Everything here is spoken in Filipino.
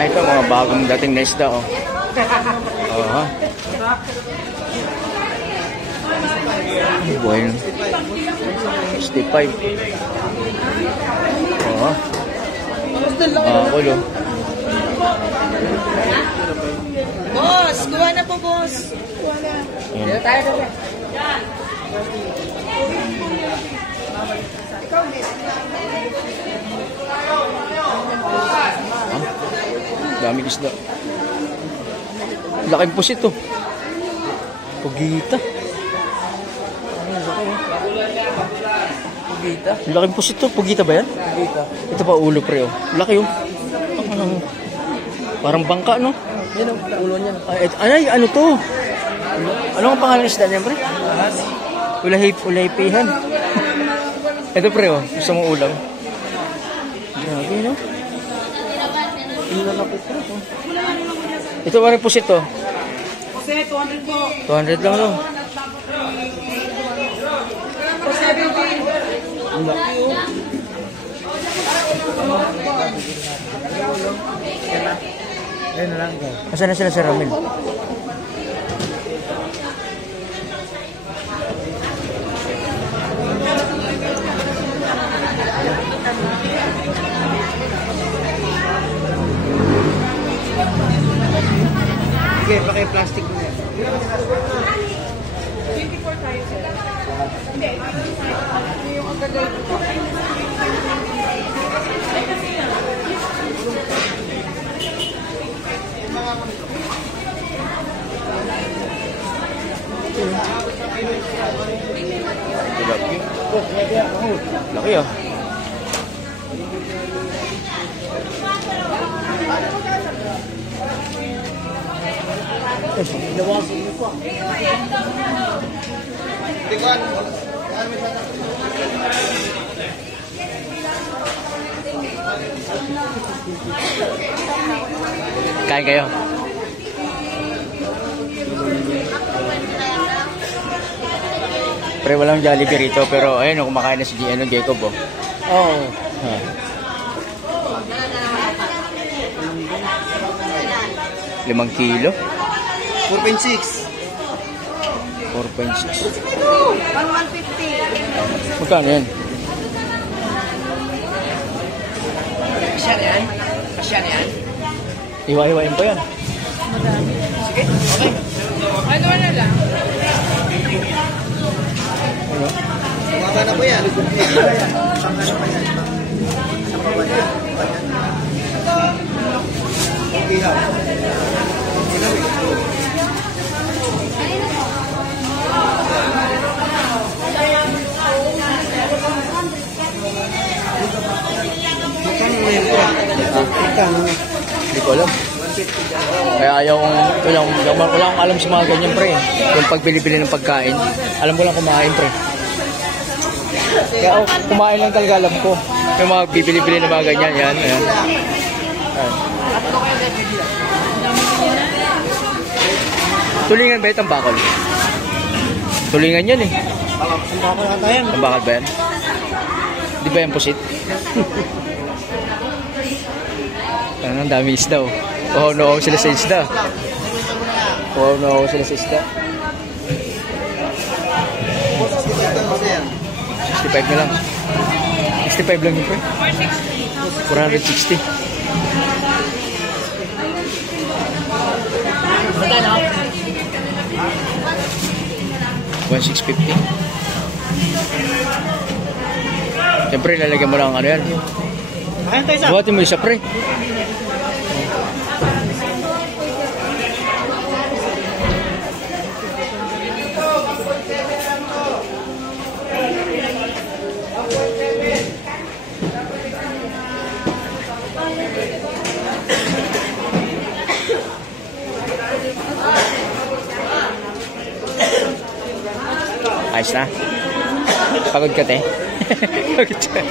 Ah, ito mga bagong dating na isda, oh. Oh, ha? Bueno. 65. Oh, ha? Ulo. Boss, kuha na po, boss. Kuha na. Dito tayo na. Daming isda. Laking pusit to. Pugita. Pugita. Laking pusit to. Pugita ba yan? Pugita. Ito pa ulo pre, oh. Laki oh. Parang bangka, no? Yan ang ulo niya. Ay, ano to? Ano ang pangalan ng isda niya, pre? Ulaypihan. Ito pre, oh. Gusto mong ulam. Grabe, no? Ito parang pusit to. Kasi 200 po. 200 lang to. Kasi 70. Ang laki oh. Ayun na lang. Asan na sila sa Ramil? Okay, pakai plastic mo yan. 24 tayo sila. Hindi. Yung agad-agad ko. Laki ah. Lawasin mo pa. Kain kayo. Pre, walang Jollibee rito, pero ayun, kumakain na si Jacob, oh. Oo. Ha. 5 kilo. 4.6. 4.6. 150. Magkano yan? Kasya na yan? Kasya na yan? Iwa-iwain pa yan. Madami. Sige, okay. Ano na lang? Ano? Bumaba na po yan. Saka na pa yan. Saka pa yan. Okay ha. Hindi ko alam. Kaya ayaw kong, wala akong alam sa mga ganyan, pre. Yung pagbili-bili ng pagkain. Alam ko lang kumain, pre. Kaya kumain lang talaga alam ko. Yung mga bibili-bili ng mga ganyan, yan. Ayan. Ayan. Tulingan ba itong bakol? Tulingan yan eh. Ang bakal ata yan. Ang bakal ba yan? Di ba yan pusit? Ang dami isda oh. Oh no, sila sa isda. Oh no, sila sa isda. 65 na lang. 65 lang yun po. 460. Magkano? 1650. Siyempre, lalagyan mo lang ano yan. Ayan tayo sa. Buhatin mo isa, pre. Ayos na. Pagod ka, te. Pagod ka.